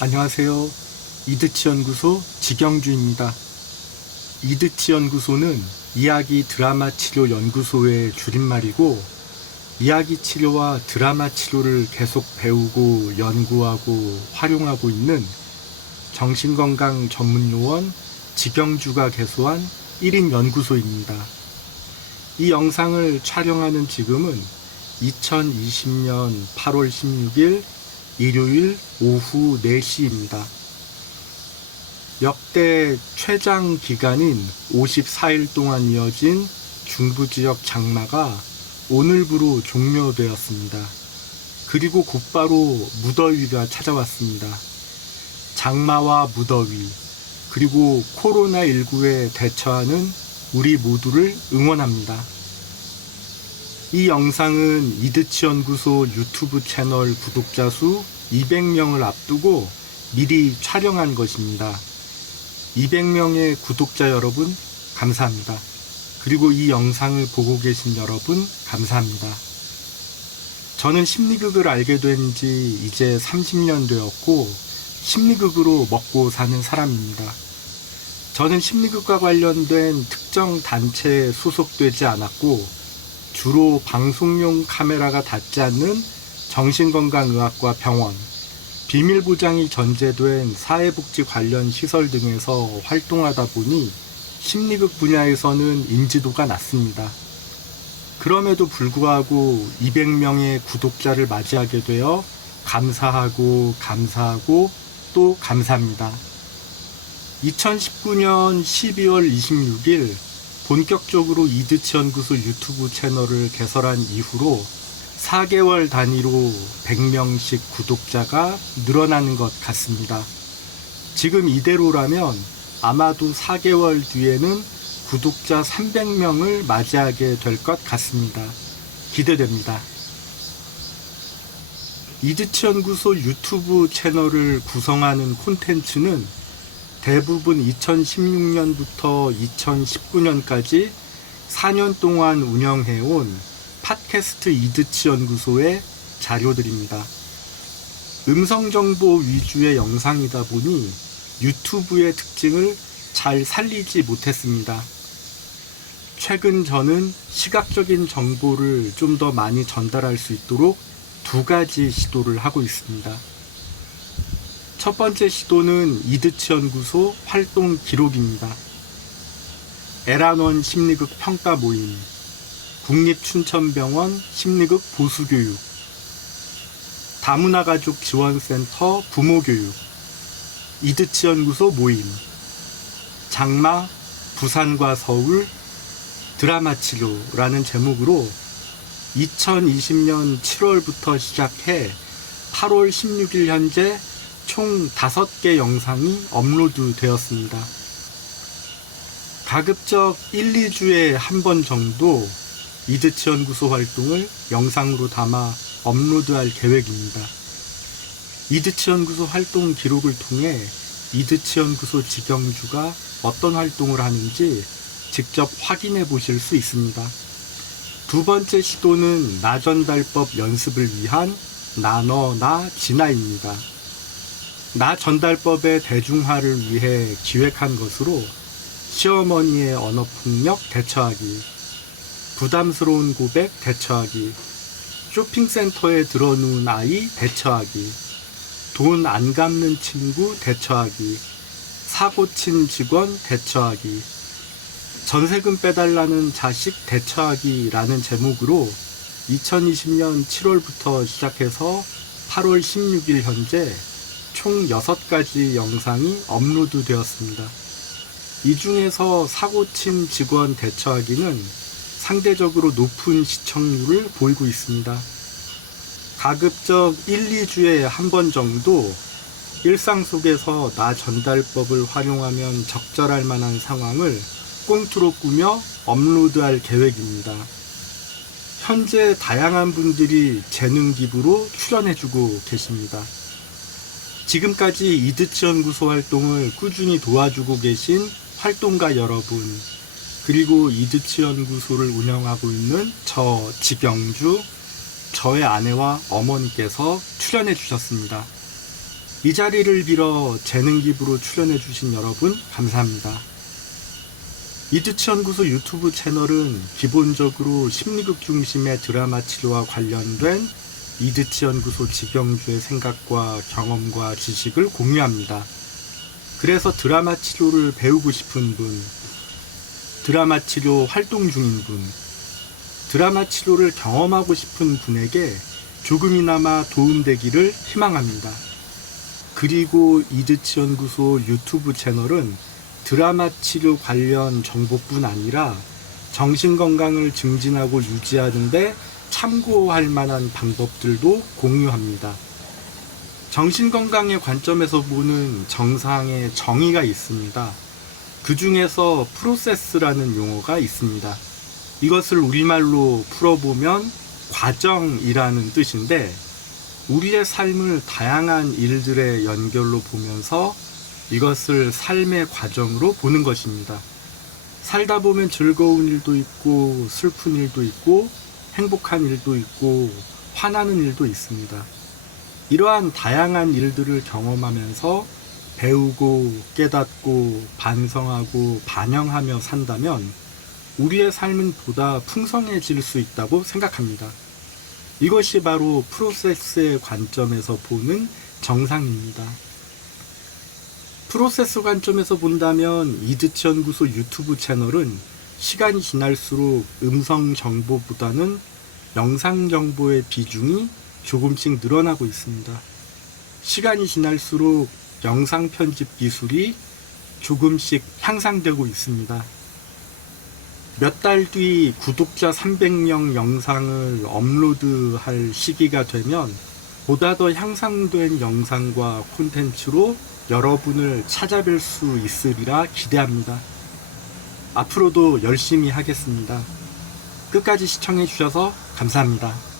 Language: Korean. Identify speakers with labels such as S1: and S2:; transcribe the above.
S1: 안녕하세요. 이드치 연구소 지경주입니다. 이드치 연구소는 이야기 드라마 치료 연구소의 줄임말이고 이야기 치료와 드라마 치료를 계속 배우고 연구하고 활용하고 있는 정신건강 전문 요원 지경주가 개소한 1인 연구소입니다. 이 영상을 촬영하는 지금은 2020년 8월 16일 일요일 오후 4시입니다. 역대 최장 기간인 54일 동안 이어진 중부 지역 장마가 오늘부로 종료되었습니다. 그리고 곧바로 무더위가 찾아왔습니다. 장마와 무더위, 그리고 코로나19에 대처하는 우리 모두를 응원합니다. 이 영상은 이드치 연구소 유튜브 채널 구독자 수 200명을 앞두고 미리 촬영한 것입니다. 200명의 구독자 여러분, 감사합니다. 그리고 이 영상을 보고 계신 여러분, 감사합니다. 저는 심리극을 알게 된 지 이제 30년 되었고, 심리극으로 먹고 사는 사람입니다. 저는 심리극과 관련된 특정 단체에 소속되지 않았고, 주로 방송용 카메라가 닿지 않는 정신건강의학과 병원, 비밀보장이 전제된 사회복지 관련 시설 등에서 활동하다 보니 심리극 분야에서는 인지도가 낮습니다. 그럼에도 불구하고 200명의 구독자를 맞이하게 되어 감사하고 감사하고 또 감사합니다. 2019년 12월 26일 본격적으로 이드치 연구소 유튜브 채널을 개설한 이후로 4개월 단위로 100명씩 구독자가 늘어나는 것 같습니다. 지금 이대로라면 아마도 4개월 뒤에는 구독자 300명을 맞이하게 될 것 같습니다. 기대됩니다. 이드치 연구소 유튜브 채널을 구성하는 콘텐츠는 대부분 2016년부터 2019년까지 4년 동안 운영해온 팟캐스트 이드치 연구소의 자료들입니다. 음성 정보 위주의 영상이다 보니 유튜브의 특징을 잘 살리지 못했습니다. 최근 저는 시각적인 정보를 좀 더 많이 전달할 수 있도록 두 가지 시도를 하고 있습니다. 첫 번째 시도는 이드치 연구소 활동 기록입니다. 에란원 심리극 평가 모임, 국립춘천병원 심리극 보수교육, 다문화 가족 지원센터 부모교육, 이드치 연구소 모임, 장마, 부산과 서울, 드라마 치료라는 제목으로 2020년 7월부터 시작해 8월 16일 현재 총 5개 영상이 업로드 되었습니다. 가급적 1, 2주에 한 번 정도 이드치 연구소 활동을 영상으로 담아 업로드할 계획입니다. 이드치 연구소 활동 기록을 통해 이드치 연구소 직영주가 어떤 활동을 하는지 직접 확인해 보실 수 있습니다. 두 번째 시도는 나전달법 연습을 위한 나너 나 진화입니다. 나 전달법의 대중화를 위해 기획한 것으로 시어머니의 언어폭력 대처하기, 부담스러운 고백 대처하기, 쇼핑센터에 들어누운 아이 대처하기, 돈 안 갚는 친구 대처하기, 사고 친 직원 대처하기, 전세금 빼달라는 자식 대처하기라는 제목으로 2020년 7월부터 시작해서 8월 16일 현재 총 6가지 영상이 업로드 되었습니다. 이 중에서 사고 친 직원 대처하기는 상대적으로 높은 시청률을 보이고 있습니다. 가급적 1, 2주에 한 번 정도 일상 속에서 나 전달법을 활용하면 적절할 만한 상황을 꽁트로 꾸며 업로드할 계획입니다. 현재 다양한 분들이 재능 기부로 출연해주고 계십니다. 지금까지 이드치 연구소 활동을 꾸준히 도와주고 계신 활동가 여러분, 그리고 이드치 연구소를 운영하고 있는 저 지경주, 저의 아내와 어머니께서 출연해 주셨습니다. 이 자리를 빌어 재능 기부로 출연해 주신 여러분 감사합니다. 이두치 연구소 유튜브 채널은 기본적으로 심리극 중심의 드라마 치료와 관련된 이드치 연구소 지경주의 생각과 경험과 지식을 공유합니다. 그래서 드라마 치료를 배우고 싶은 분, 드라마 치료 활동 중인 분, 드라마 치료를 경험하고 싶은 분에게 조금이나마 도움되기를 희망합니다. 그리고 이드치 연구소 유튜브 채널은 드라마 치료 관련 정보뿐 아니라 정신 건강을 증진하고 유지하는데 참고할 만한 방법들도 공유합니다. 정신 건강의 관점에서 보는 정상의 정의가 있습니다. 그 중에서 프로세스라는 용어가 있습니다. 이것을 우리말로 풀어보면 과정이라는 뜻인데 우리의 삶을 다양한 일들의 연결로 보면서 이것을 삶의 과정으로 보는 것입니다. 살다 보면 즐거운 일도 있고 슬픈 일도 있고 행복한 일도 있고 화나는 일도 있습니다. 이러한 다양한 일들을 경험하면서 배우고 깨닫고 반성하고 반영하며 산다면 우리의 삶은 보다 풍성해질 수 있다고 생각합니다. 이것이 바로 프로세스의 관점에서 보는 정상입니다. 프로세스 관점에서 본다면 이드치 연구소 유튜브 채널은 시간이 지날수록 음성 정보보다는 영상 정보의 비중이 조금씩 늘어나고 있습니다. 시간이 지날수록 영상 편집 기술이 조금씩 향상되고 있습니다. 몇 달 뒤 구독자 300명 영상을 업로드할 시기가 되면 보다 더 향상된 영상과 콘텐츠로 여러분을 찾아뵐 수 있으리라 기대합니다. 앞으로도 열심히 하겠습니다. 끝까지 시청해 주셔서 감사합니다.